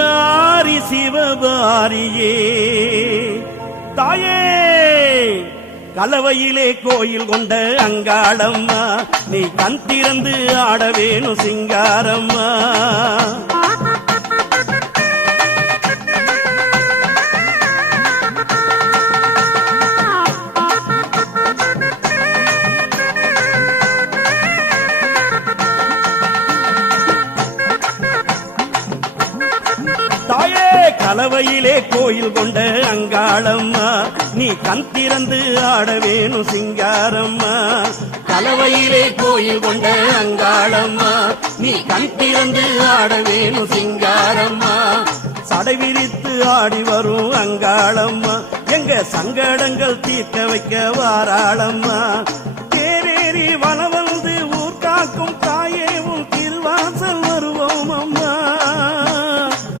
சிங்காரி சிவபாரியே தாயே கலவையிலே கோயில் கொண்ட அங்காளம்மா நீ கண் திறந்து ஆட வேணும் சிங்காரம்மா கலவையிலே கோயில் கொண்ட அங்காளம்மா நீ கண் திறந்து ஆட வேணும் சிங்காரம்மா கலவையிலே கோயில் கொண்ட அங்காளம்மா நீ கண் திறந்து ஆட வேணும் சிங்காரம்மா சடை விரித்து ஆடி வரும் அங்காளம்மா எங்க சங்கடங்கள் தீர்க்க வைக்க வாராளம்மா